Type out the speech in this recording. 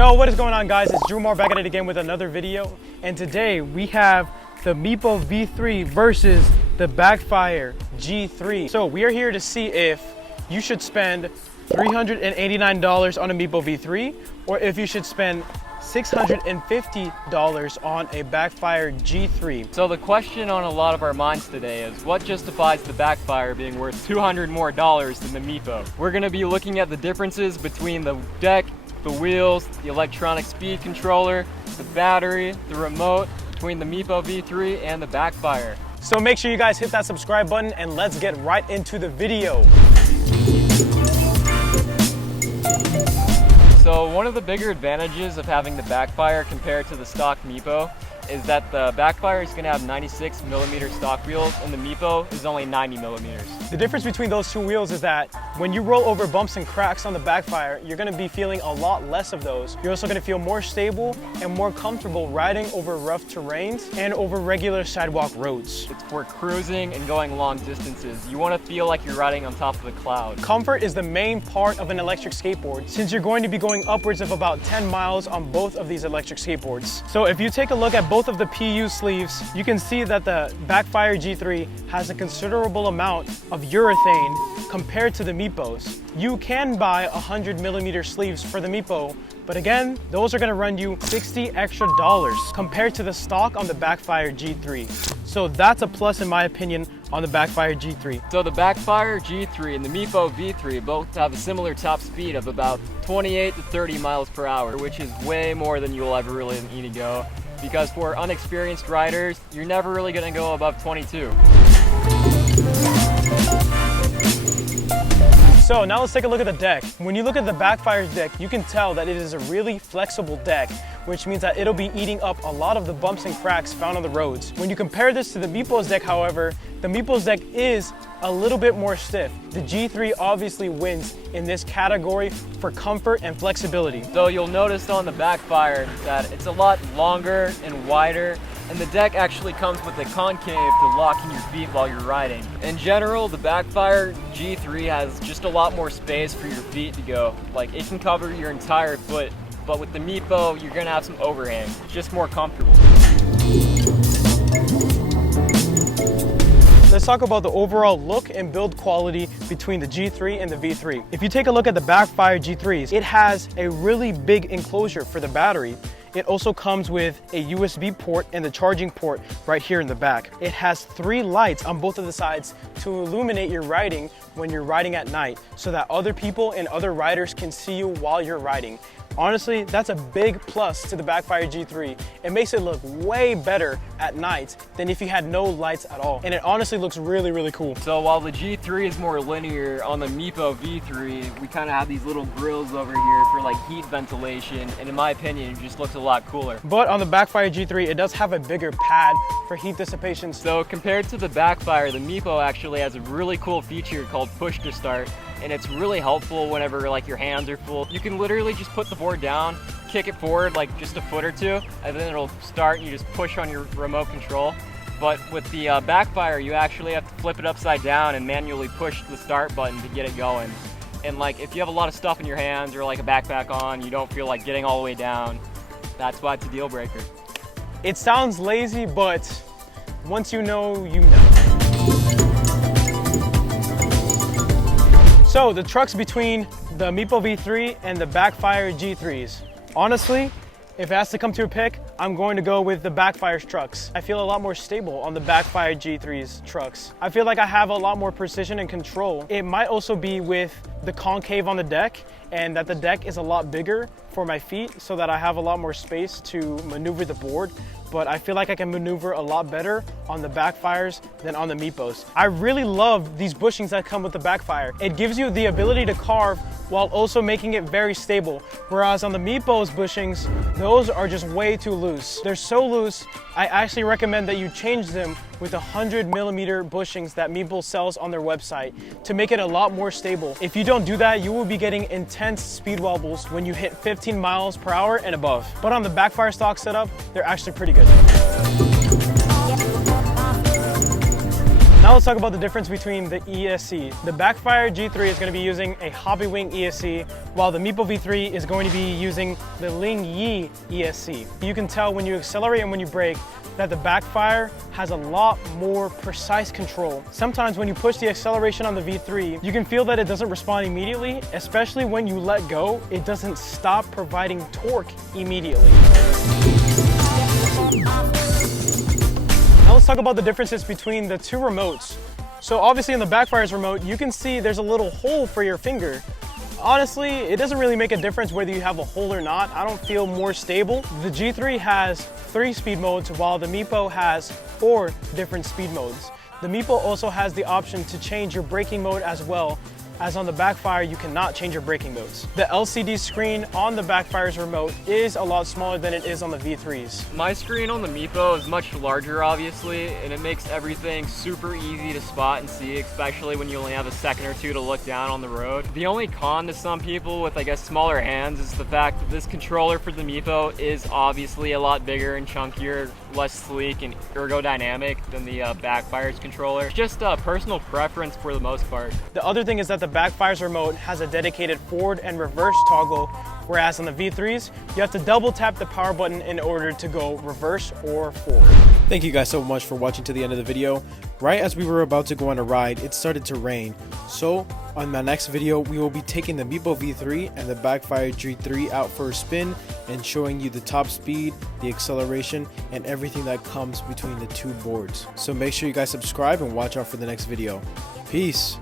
Yo, what is going on, guys? It's Drew Moore back at it again with another video, and today we have the Meepo V3 versus the Backfire G3. So we are here to see if you should spend $389 on a Meepo V3 or if you should spend $650 on a Backfire G3. So the question on a lot of our minds today is what justifies the Backfire being worth $200 more than the Meepo? We're going to be looking at the differences between the deck, the wheels, the electronic speed controller, the battery, the remote, between the Meepo V3 and the Backfire. So make sure you guys hit that subscribe button and let's get right into the video. So one of the bigger advantages of having the Backfire compared to the stock Meepo is that the Backfire is going to have 96mm stock wheels and the Meepo is only 90mm. The difference between those two wheels is that when you roll over bumps and cracks on the Backfire, you're going to be feeling a lot less of those. You're also going to feel more stable and more comfortable riding over rough terrains and over regular sidewalk roads. It's for cruising and going long distances. You want to feel like you're riding on top of a cloud. Comfort is the main part of an electric skateboard, since you're going to be going upwards of about 10 miles on both of these electric skateboards. So if you take a look at both of the PU sleeves, you can see that the Backfire G3 has a considerable amount of urethane compared to the Meepos. You can buy 100mm sleeves for the Meepo, but again, those are going to run you $60 extra compared to the stock on the Backfire G3. So that's a plus in my opinion on the Backfire G3. So the Backfire G3 and the Meepo V3 both have a similar top speed of about 28 to 30 miles per hour, which is way more than you'll ever really need to go. Because for unexperienced riders, you're never really going to go above 22. So now let's take a look at the deck. When you look at the Backfire's deck, you can tell that it is a really flexible deck, which means that it'll be eating up a lot of the bumps and cracks found on the roads. When you compare this to the Meepo's deck, however, the Meepo's deck is a little bit more stiff. The G3 obviously wins in this category for comfort and flexibility. So you'll notice on the Backfire that it's a lot longer and wider, and the deck actually comes with a concave to lock in your feet while you're riding. In general, the Backfire G3 has just a lot more space for your feet to go. Like, it can cover your entire foot, but with the Meepo, you're gonna have some overhang. It's just more comfortable. Let's talk about the overall look and build quality between the G3 and the V3. If you take a look at the Backfire G3s, it has a really big enclosure for the battery. It also comes with a USB port and the charging port right here in the back. It has 3 lights on both of the sides to illuminate your riding when you're riding at night so that other people and other riders can see you while you're riding. Honestly, that's a big plus to the Backfire G3. It makes it look way better at night than if you had no lights at all. And it honestly looks really, really cool. So while the G3 is more linear, on the Meepo V3, we kind of have these little grills over here for like heat ventilation. And in my opinion, it just looks a lot cooler. But on the Backfire G3, it does have a bigger pad for heat dissipation. So compared to the Backfire, the Meepo actually has a really cool feature called push to start. And it's really helpful whenever like your hands are full. You can literally just put the board down, kick it forward like just a foot or two, and then it'll start and you just push on your remote control. But with the Backfire, you actually have to flip it upside down and manually push the start button to get it going. And like if you have a lot of stuff in your hands or like a backpack on, you don't feel like getting all the way down, that's why it's a deal breaker. It sounds lazy, but once you know, you know. So the trucks between the Meepo V3 and the Backfire G3s. Honestly, if it has to come to a pick, I'm going to go with the Backfire's trucks. I feel a lot more stable on the Backfire G3's trucks. I feel like I have a lot more precision and control. It might also be with the concave on the deck and that the deck is a lot bigger for my feet so that I have a lot more space to maneuver the board. But I feel like I can maneuver a lot better on the Backfires than on the Meepos. I really love these bushings that come with the Backfire. It gives you the ability to carve while also making it very stable. Whereas on the Meepos bushings, those are just way too loose. They're so loose, I actually recommend that you change them with 100mm bushings that Meepo sells on their website to make it a lot more stable. If you don't do that, you will be getting intense speed wobbles when you hit 15 miles per hour and above. But on the Backfire stock setup, they're actually pretty good. Now Now let's talk about the difference between the ESC. The Backfire G3 is going to be using a Hobby Wing ESC, while the Meepo V3 is going to be using the Ling Yi ESC. You can tell when you accelerate and when you brake that the Backfire has a lot more precise control. Sometimes when you push the acceleration on the V3, you can feel that it doesn't respond immediately, especially when you let go, it doesn't stop providing torque immediately. Now let's talk about the differences between the two remotes. So obviously in the Backfire's remote, you can see there's a little hole for your finger. Honestly, it doesn't really make a difference whether you have a hole or not. I don't feel more stable. The G3 has 3 speed modes, while the Meepo has 4 different speed modes. The Meepo also has the option to change your braking mode as well, as on the Backfire you cannot change your braking modes. The LCD screen on the Backfire's remote is a lot smaller than it is on the V3's. My screen on the Meepo is much larger, obviously, and it makes everything super easy to spot and see, especially when you only have a second or two to look down on the road. The only con to some people with, I guess, smaller hands is the fact that this controller for the Meepo is obviously a lot bigger and chunkier, less sleek and ergodynamic than the Backfire's controller. It's just a personal preference for the most part. The other thing is that the Backfire's remote has a dedicated forward and reverse toggle, whereas on the V3's, you have to double tap the power button in order to go reverse or forward. Thank you guys so much for watching to the end of the video. Right as we were about to go on a ride, it started to rain. So on my next video, we will be taking the Meepo V3 and the Backfire G3 out for a spin and showing you the top speed, the acceleration, and everything that comes between the two boards. So make sure you guys subscribe and watch out for the next video. Peace.